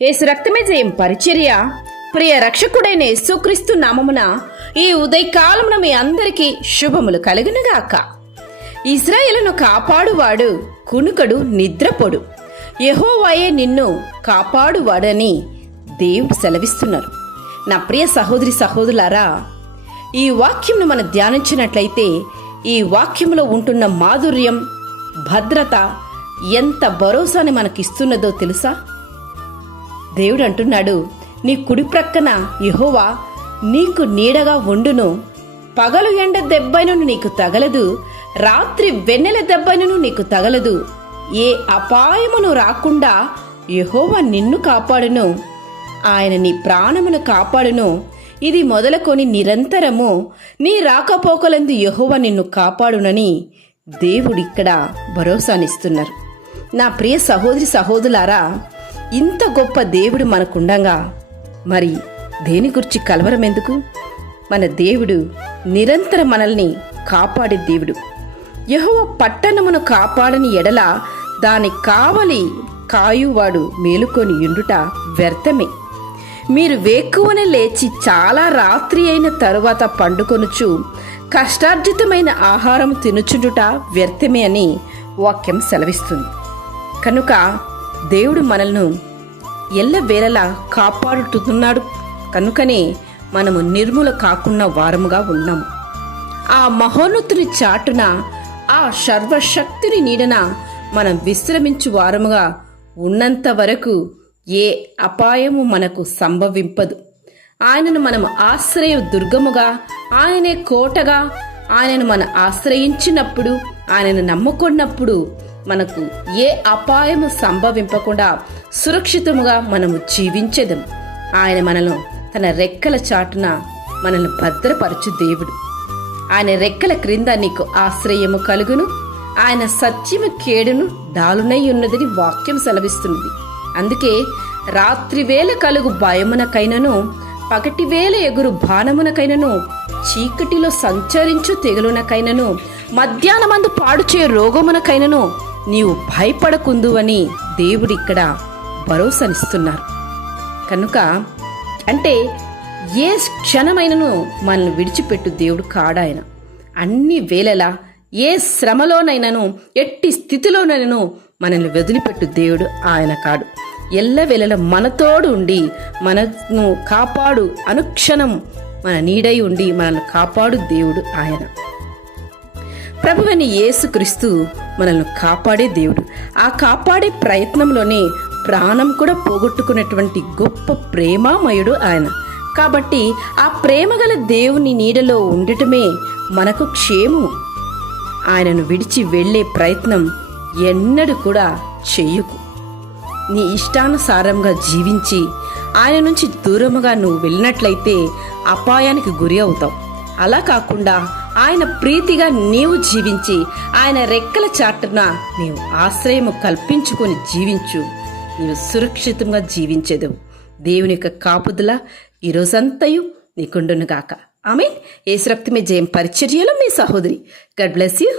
యేసు రక్తమే జయం పరిచర్య. ప్రియ రక్షకుడైన యేసుక్రీస్తు నామమున ఈ ఉదయకాలమున మీ అందరికీ శుభములు కలుగునుగాక. ఇశ్రాయేలును కాపాడువాడు కునుకడు నిద్రపోడు, యెహోవాయే నిన్ను కాపాడువాడని దేవుడు సెలవిస్తున్నారు. నా ప్రియ సహోదరి సహోదరులారా, ఈ వాక్యంను మనం ధ్యానించినట్లయితే ఈ వాక్యంలో ఉంటున్న మాధుర్యం, భద్రత ఎంత భరోసాని మనకిస్తున్నదో తెలుసా? దేవుడు అంటున్నాడు, నీ కుడి ప్రక్కన యెహోవా నీకు నీడగా ఉండును, పగలు ఎండ దెబ్బైనను నీకు తగలదు, రాత్రి వెన్నెల దెబ్బైనను నీకు తగలదు, ఏ అపాయమును రాకుండా యెహోవా నిన్ను కాపాడును, ఆయన నీ ప్రాణమును కాపాడును, ఇది మొదలుకొని నిరంతరము నీ రాకపోకలందు యెహోవా నిన్ను కాపాడునని దేవుడిక్కడ భరోసానిస్తున్నారు. నా ప్రియ సహోదరి సహోదరులారా, ఇంత గొప్ప దేవుడు మనకుండగా మరి దేని గురించి కలవరం ఎందుకు? మన దేవుడు నిరంతరం మనల్ని కాపాడే దేవుడు. యెహోవా పట్టణమును కాపాడని ఎడల దాని కావలి కాయువాడు మేలుకొని యుండుట వ్యర్థమే. మీరు వేకువనే లేచి చాలా రాత్రి అయిన తరువాత పండుకొనుచు కష్టార్జితమైన ఆహారం తినుచుండుట వ్యర్థమే అని వాక్యం సెలవిస్తుంది. కనుక దేవుడు మనల్ని ఎల్లవేళలా కాపాడుతున్నాడు. కనుకనే మనము నిర్మూల కాకుండా వారముగా ఉన్నాము. ఆ మహోన్నతుని చాటున, ఆ సర్వశక్తిని నీడన మనం విశ్రమించు వారముగా ఉన్నంత వరకు ఏ అపాయము మనకు సంభవింపదు. ఆయనను మనం ఆశ్రయ దుర్గముగా, ఆయనే కోటగా, ఆయనను మనం ఆశ్రయించినప్పుడు, ఆయనను నమ్ముకున్నప్పుడు మనకు ఏ అపాయము సంభవింపకుండా సురక్షితముగా మనము జీవించేదం. ఆయన మనను తన రెక్కల చాటున మనల్ని భద్రపరచు దేవుడు. ఆయన రెక్కల క్రింద నీకు ఆశ్రయము కలుగును, ఆయన సత్యము కేడును దాలునై ఉన్నదని వాక్యం సెలవిస్తున్నది. అందుకే రాత్రివేళ కలుగు భయమునకైనను, పగటివేళ ఎగురు బాణమునకైనను, చీకటిలో సంచరించు తెగులునకైనను, మధ్యాహ్నమందు పాడుచే రోగమునకైనను నీవు భయపడకుందువని దేవుడిక్కడ భరోసానిస్తున్నారు. కనుక అంటే ఏ క్షణమైనను మనల్ని విడిచిపెట్టు దేవుడు కాడాయన. అన్ని వేళలా ఏ శ్రమలోనైనాను, ఎట్టి స్థితిలోనైనాను మనల్ని వదిలిపెట్టు దేవుడు ఆయన కాడు. ఎల్లవేళలా మనతోడు ఉండి మనను కాపాడు, అనుక్షణం మన నీడై ఉండి మనల్ని కాపాడు దేవుడు ఆయన. ప్రభువైన యేసుక్రీస్తు మనల్ని కాపాడే దేవుడు. ఆ కాపాడే ప్రయత్నంలోనే ప్రాణం కూడా పోగొట్టుకున్నటువంటి గొప్ప ప్రేమామయుడు ఆయన. కాబట్టి ఆ ప్రేమగల దేవుని నీడలో ఉండటమే మనకు క్షేమము. ఆయనను విడిచి వెళ్ళే ప్రయత్నం ఎన్నడూ కూడా చెయ్యకు. నీ ఇష్టానుసారంగా జీవించి ఆయన నుంచి దూరముగా నువ్వు వెళ్ళినట్లయితే అపాయానికి గురి అవుతావు. అలా కాకుండా ఆయన ప్రీతిగా నీవు జీవించి ఆయన రెక్కల చాటున నీవు ఆశ్రయము కల్పించుకొని జీవించు. నీవు సురక్షితంగా జీవించేదవు. దేవుని యొక్క కాపుదల ఈరోజంతయు నీకుండునుగాక. ఆమేన్. యేసు రక్తమే జయం పరిచర్యలో మీ సహోదరి. God bless you.